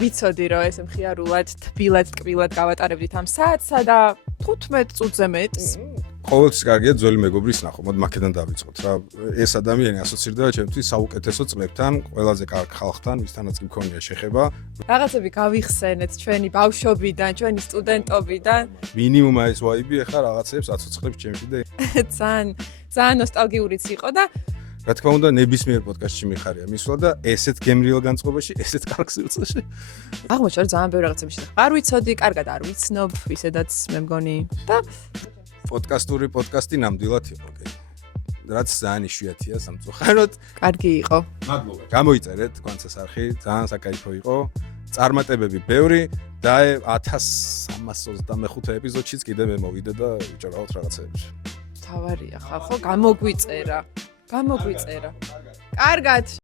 ვიცოდი რომ ეს მხიარულად, თბილად, ტკბილად გავატარებდით ამ საათსა და 15 წუთზე მეტს. ყოველთვის კარგია ძველი მეგობრის ნახო, მოდი მაქედან დავიწყოთ რა. ეს ადამიანი ასოცირდება ჩემთვის საუკეთესო წლებთან, ყველაზე კარგ ხალხთან, ვისთანაც კი მქონია შეხება. რაღაცები გავიხსენეთ ჩვენი ბავშვობიდან, ჩვენი სტუდენტობიდან. მინიმუმ ეს ვაიბი ახლა რაღაცებს აცოცხლებს ჩემში და ძალიან ნოსტალგიურიც იყო და რა თქმა უნდა ნებისმიერ პოდკასტში მიხარია მისვლა და ესეთ გემრიელ განწყობაში, ესეთ კარგ სივრცეში. აღმოჩნდა ძალიან ბევრი რაღაცების შესახებ. არ ვიცოდი, კარგად არ ვიცნობ, ისედაც მე მგონი და პოდკასტი ნამდვილად იყო, კი. რაც ძალიან იშვიათია სამწუხაროდ. კარგი იყო. მადლობა. გამოიწერეთ თქვენცას არხი, ძალიან საკაიფო იყო. წარმატებები ბევრი და 1325 ეპიზოდშიც კიდე მე მოვიდე და ვიჭერავთ რაღაცეებში. თავარია ხალხო, გამოგვიწერა. კარგად.